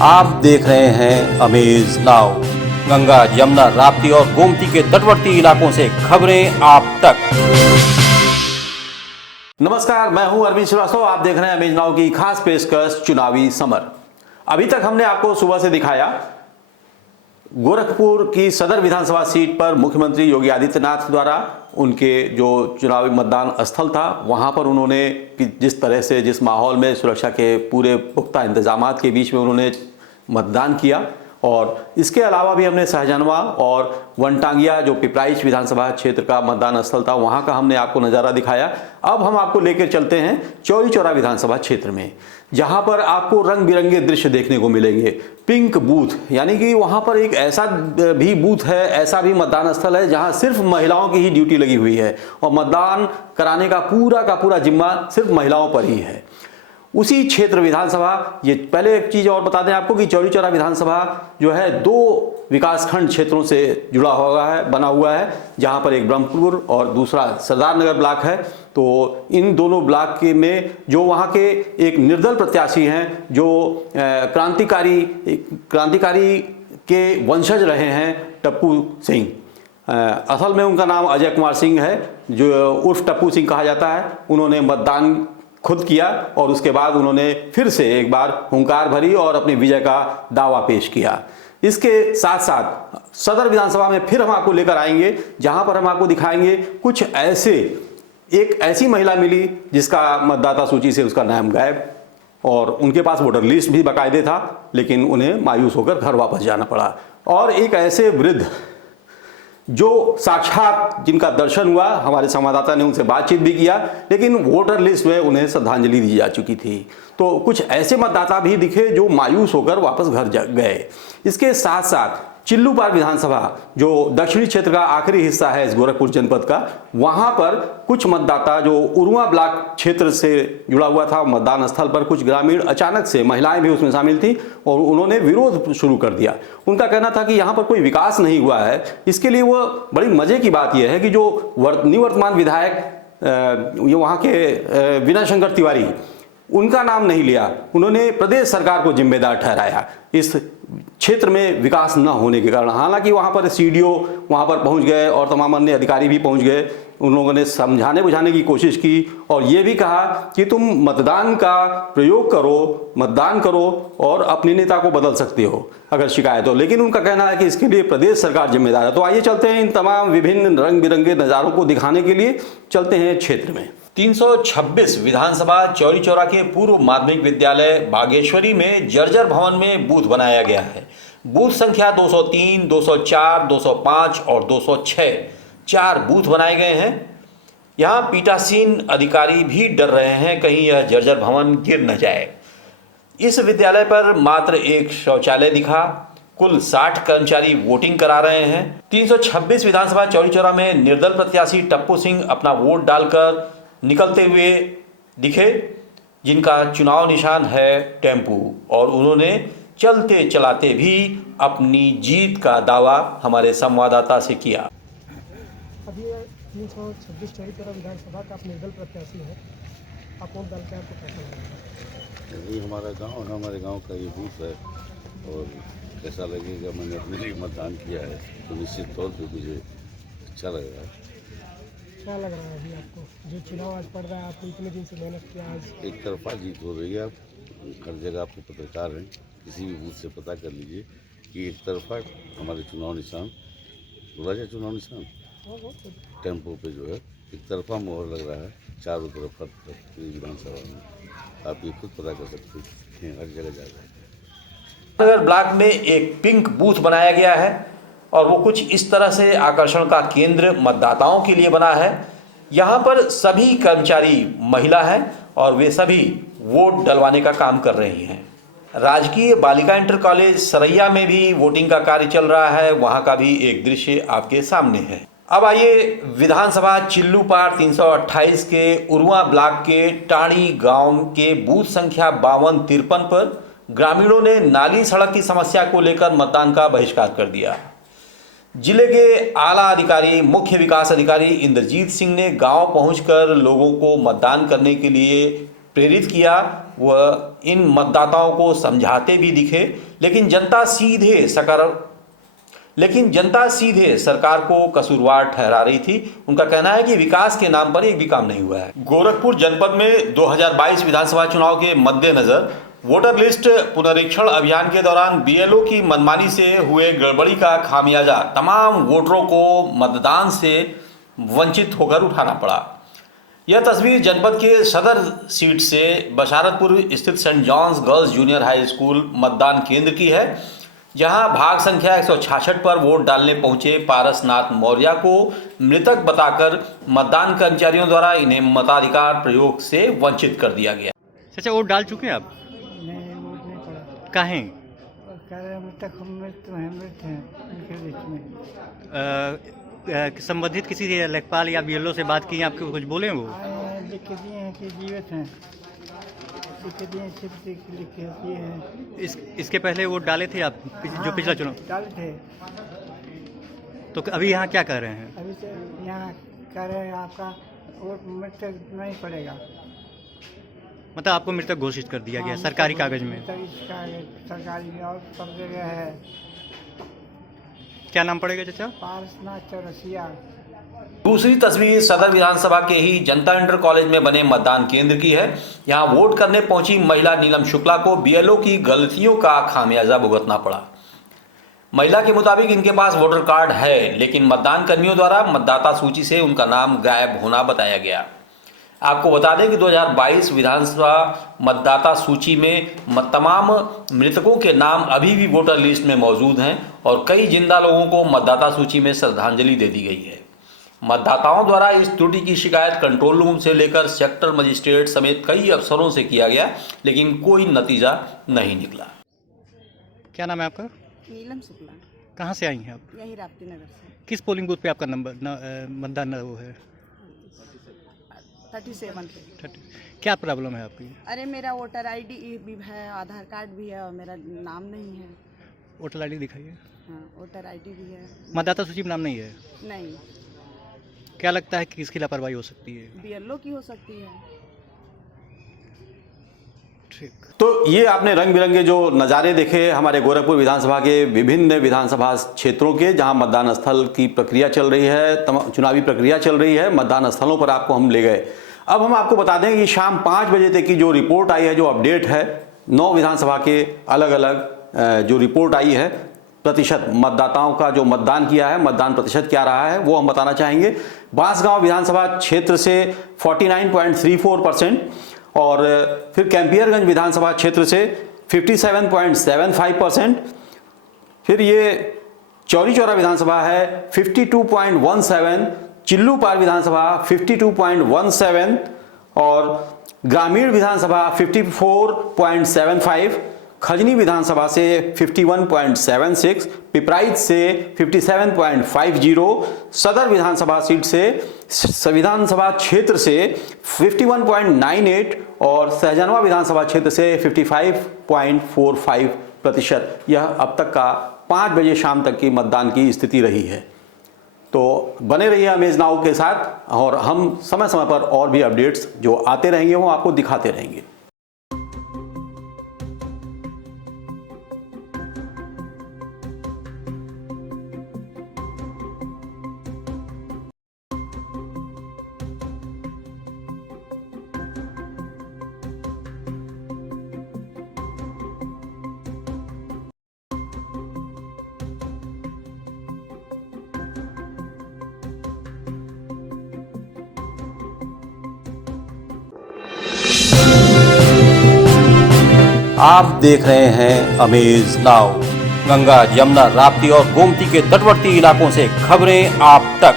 आप देख रहे हैं अमेज नाउ। गंगा, यमुना, राप्ती और गोमती के तटवर्ती इलाकों से खबरें आप तक। नमस्कार, मैं हूं अरविंद श्रीवास्तव। आप देख रहे हैं अमेज नाउ की खास पेशकश चुनावी समर। अभी तक हमने आपको सुबह से दिखाया गोरखपुर की सदर विधानसभा सीट पर मुख्यमंत्री योगी आदित्यनाथ द्वारा उनके जो चुनावी मतदान स्थल था वहां पर उन्होंने जिस तरह से जिस माहौल में सुरक्षा के पूरे पुख्ता इंतजामात के बीच में उन्होंने मतदान किया। और इसके अलावा भी हमने सहजनवा और वनटांगिया जो पिपराइच विधानसभा क्षेत्र का मतदान स्थल था वहां का हमने आपको नज़ारा दिखाया। अब हम आपको लेकर चलते हैं चौरी चौरा विधानसभा क्षेत्र में, जहां पर आपको रंग बिरंगे दृश्य देखने को मिलेंगे। पिंक बूथ, यानी कि वहां पर एक ऐसा भी बूथ है, ऐसा भी मतदान स्थल है जहां सिर्फ महिलाओं की ही ड्यूटी लगी हुई है और मतदान कराने का पूरा जिम्मा सिर्फ महिलाओं पर ही है। उसी क्षेत्र विधानसभा, ये पहले एक चीज़ और बता दें आपको कि चौरी चौरा विधानसभा जो है दो विकासखंड क्षेत्रों से जुड़ा हुआ है, बना हुआ है, जहां पर एक ब्रह्मपुर और दूसरा सरदारनगर ब्लॉक है। तो इन दोनों ब्लॉक के में जो वहां के एक निर्दल प्रत्याशी हैं जो क्रांतिकारी के वंशज रहे हैं, टप्पू सिंह, असल में उनका नाम अजय कुमार सिंह है, जो उर्फ टप्पू सिंह कहा जाता है। उन्होंने मतदान खुद किया और उसके बाद उन्होंने फिर से एक बार हुंकार भरी और अपनी विजय का दावा पेश किया। इसके साथ साथ सदर विधानसभा में फिर हम आपको लेकर आएंगे जहां पर हम आपको दिखाएंगे कुछ एक ऐसी महिला मिली जिसका मतदाता सूची से उसका नाम गायब और उनके पास वोटर लिस्ट भी बाकायदे था, लेकिन उन्हें मायूस होकर घर वापस जाना पड़ा। और एक ऐसे वृद्ध जो साक्षात जिनका दर्शन हुआ, हमारे संवाददाता ने उनसे बातचीत भी किया, लेकिन वोटर लिस्ट में उन्हें श्रद्धांजलि दी जा चुकी थी। तो कुछ ऐसे मतदाता भी दिखे जो मायूस होकर वापस घर गए। इसके साथ साथ चिल्लूपार विधानसभा जो दक्षिणी क्षेत्र का आखिरी हिस्सा है इस गोरखपुर जनपद का, वहां पर कुछ मतदाता जो उरुआ ब्लॉक क्षेत्र से जुड़ा हुआ था, मतदान स्थल पर कुछ ग्रामीण अचानक से, महिलाएं भी उसमें शामिल थी, और उन्होंने विरोध शुरू कर दिया। उनका कहना था कि यहाँ पर कोई विकास नहीं हुआ है। इसके लिए वो बड़ी मजे की बात यह है कि जो निवर्तमान विधायक ये वहाँ के विनय शंकर तिवारी, उनका नाम नहीं लिया। उन्होंने प्रदेश सरकार को जिम्मेदार ठहराया इस क्षेत्र में विकास न होने के कारण। हालांकि वहां पर सीडीओ वहां पर पहुंच गए और तमाम अन्य अधिकारी भी पहुंच गए। उन लोगों ने समझाने बुझाने की कोशिश की और ये भी कहा कि तुम मतदान का प्रयोग करो, मतदान करो और अपने नेता को बदल सकते हो अगर शिकायत हो। लेकिन उनका कहना है कि इसके लिए प्रदेश सरकार जिम्मेदार है। तो आइए चलते हैं इन तमाम विभिन्न रंग बिरंगे नज़ारों को दिखाने के लिए, चलते हैं क्षेत्र में। 326 विधानसभा चौरी चौरा के पूर्व माध्यमिक विद्यालय बागेश्वरी में जर्जर भवन में बूथ बनाया गया है। बूथ संख्या 203, 204, 205 और 206 4 बूथ बनाए गए हैं। यहाँ पीठासीन अधिकारी भी डर रहे हैं कहीं यह जर्जर भवन गिर न जाए। इस विद्यालय पर मात्र एक शौचालय दिखा। कुल 60 कर्मचारी वोटिंग करा रहे हैं। 326 विधानसभा चौरी चौरा में निर्दल प्रत्याशी टप्पू सिंह अपना वोट डालकर निकलते हुए दिखे, जिनका चुनाव निशान है टेम्पू, और उन्होंने चलते चलाते भी अपनी जीत का दावा हमारे संवाददाता से किया। अभी 326 चौरी चौरा विधानसभा का आप निर्दल प्रत्याशी हैं, आप वोट डाल के आपको कैसा लगेगा? ये हमारा गांव है, हमारे गांव का ये बूथ है और कैसा लगेगा, मैंने अपने लिए मतदान किया है तो निश्चित तौर पे मुझे अच्छा लगेगा। क्या लग रहा है अभी आपको, जो चुनाव आज पड़ रहा है, आपने इतने दिन से मेहनत किया, आज एक तरफा जीत हो रही है। आप हर जगह आपके पत्रकार हैं, किसी भी बूथ से पता कर लीजिए कि एक तरफा हमारे चुनाव निशान, राजा चुनाव निशान टेम्पो पे जो है एक तरफा मोहर लग रहा है चारों तरफ विधानसभा में। आप ये खुद पता कर सकते हैं, हर जगह जा रहा है। नगर ब्लॉक में एक पिंक बूथ बनाया गया है और वो कुछ इस तरह से आकर्षण का केंद्र मतदाताओं के लिए बना है। यहाँ पर सभी कर्मचारी महिला हैं और वे सभी वोट डलवाने का काम कर रही हैं। राजकीय बालिका इंटर कॉलेज सरैया में भी वोटिंग का कार्य चल रहा है, वहाँ का भी एक दृश्य आपके सामने है। अब आइए विधानसभा चिल्लूपार 328 के उरुआ ब्लॉक के टाणी गांव के बूथ संख्या 52-53 पर ग्रामीणों ने नाली सड़क की समस्या को लेकर मतदान का बहिष्कार कर दिया। जिले के आला अधिकारी मुख्य विकास अधिकारी इंद्रजीत सिंह ने गांव पहुंचकर लोगों को मतदान करने के लिए प्रेरित किया, वह इन मतदाताओं को समझाते भी दिखे, लेकिन जनता सीधे सरकार को कसूरवार ठहरा रही थी। उनका कहना है कि विकास के नाम पर एक भी काम नहीं हुआ है। गोरखपुर जनपद में 2022 विधानसभा चुनाव के मद्देनजर वोटर लिस्ट पुनरीक्षण अभियान के दौरान बीएलओ की मनमानी से हुए गड़बड़ी का खामियाजा तमाम वोटरों को मतदान से वंचित होकर उठाना पड़ा। यह तस्वीर जनपद के सदर सीट से बशारतपुर स्थित Saint John's girls junior high school मतदान केंद्र की है, जहां भाग संख्या 166 पर वोट डालने पहुंचे पारसनाथ मौर्य को मृतक बताकर मतदान कर्मचारियों द्वारा इन्हें मताधिकार प्रयोग से वंचित कर दिया गया। चाचा वोट डाल चुके हैं आप? नहीं, वोट नहीं पड़ा। काहे? कह रहे मृत हैं उनके बीच में। संबंधित किसी लेखपाल या बीएलओ से बात की, आपको कुछ बोले वो? आए हैं, लिख के दिए हैं कि जीवित हैं, लिख के दिए हैं, सिर्फ लिख के दिए हैं। इसके पहले वोट डाले थे आप जो पिछला चुनाव? डाले थे। तो अभी यहाँ क्या कह रहे हैं? अभी तो यहाँ कह रहे हैं आपका वोट मृतक नहीं पड़ेगा। मतलब आपको मृतक घोषित कर दिया गया सरकारी कागज में? सरकारी में और सब जगह है। क्या नाम पड़ेगा चाचा? पारसनाथ चौरसिया। दूसरी तस्वीर सदर विधानसभा के ही जनता इंटर कॉलेज में बने मतदान केंद्र की है। यहां वोट करने पहुंची महिला नीलम शुक्ला को बीएलओ की गलतियों का खामियाजा भुगतना पड़ा। महिला के मुताबिक इनके पास वोटर कार्ड है, लेकिन मतदान कर्मियों द्वारा मतदाता सूची से उनका नाम गायब होना बताया गया। आपको बता दें कि 2022 विधानसभा मतदाता सूची में तमाम मृतकों के नाम अभी भी वोटर लिस्ट में मौजूद हैं और कई जिंदा लोगों को मतदाता सूची में श्रद्धांजलि दे दी गई है। मतदाताओं द्वारा इस त्रुटि की शिकायत कंट्रोल रूम से लेकर सेक्टर मजिस्ट्रेट समेत कई अफसरों से किया गया, लेकिन कोई नतीजा नहीं निकला। क्या नाम है आपका? नीलम शुक्ला। कहाँ से आई हैं आप? यही राप्ती नगर से। किस पोलिंग बूथ पे आपका नंबर मतदान वो है? 37 पे। क्या प्रॉब्लम है आपकी? अरे मेरा वोटर आईडी भी है, आधार कार्ड भी है और मेरा नाम नहीं है। वोटर आईडी दिखाइए। हाँ, वोटर आईडी भी है। मतदाता सूची में नाम नहीं है? नहीं। क्या लगता है कि किसकी लापरवाही हो सकती है? बीएलओ की हो सकती है। ठीक। तो ये आपने रंग बिरंगे जो नज़ारे देखे हमारे गोरखपुर विधानसभा के विभिन्न विधानसभा क्षेत्रों के, जहां मतदान स्थल की प्रक्रिया चल रही है, चुनावी प्रक्रिया चल रही है, मतदान स्थलों पर आपको हम ले गए। अब हम आपको बता दें कि शाम 5 बजे तक की जो रिपोर्ट आई है, जो अपडेट है 9 विधानसभा के अलग अलग जो रिपोर्ट आई है, प्रतिशत मतदाताओं का जो मतदान किया है, मतदान प्रतिशत क्या रहा है, वो हम बताना चाहेंगे। बांसगांव विधानसभा क्षेत्र से 49.34% और फिर कैंपियरगंज विधानसभा क्षेत्र से 57.75%, फिर ये चौरी चौरा विधानसभा है 52.17, चिल्लूपार विधानसभा 52.17 और ग्रामीण विधानसभा 54.75, खजनी विधानसभा से 51.76, पिपराइच से 57.50, सदर विधानसभा सीट से विधानसभा क्षेत्र से 51.98 और सहजनवा विधानसभा क्षेत्र से 55.45%। यह अब तक का 5 बजे शाम तक की मतदान की स्थिति रही है। तो बने रहिए अमेज नाउ के साथ और हम समय समय पर और भी अपडेट्स जो आते रहेंगे वो आपको दिखाते रहेंगे। आप देख रहे हैं अमेज नाउ। गंगा, यमुना, राप्ती और गोमती के तटवर्ती इलाकों से खबरें आप तक।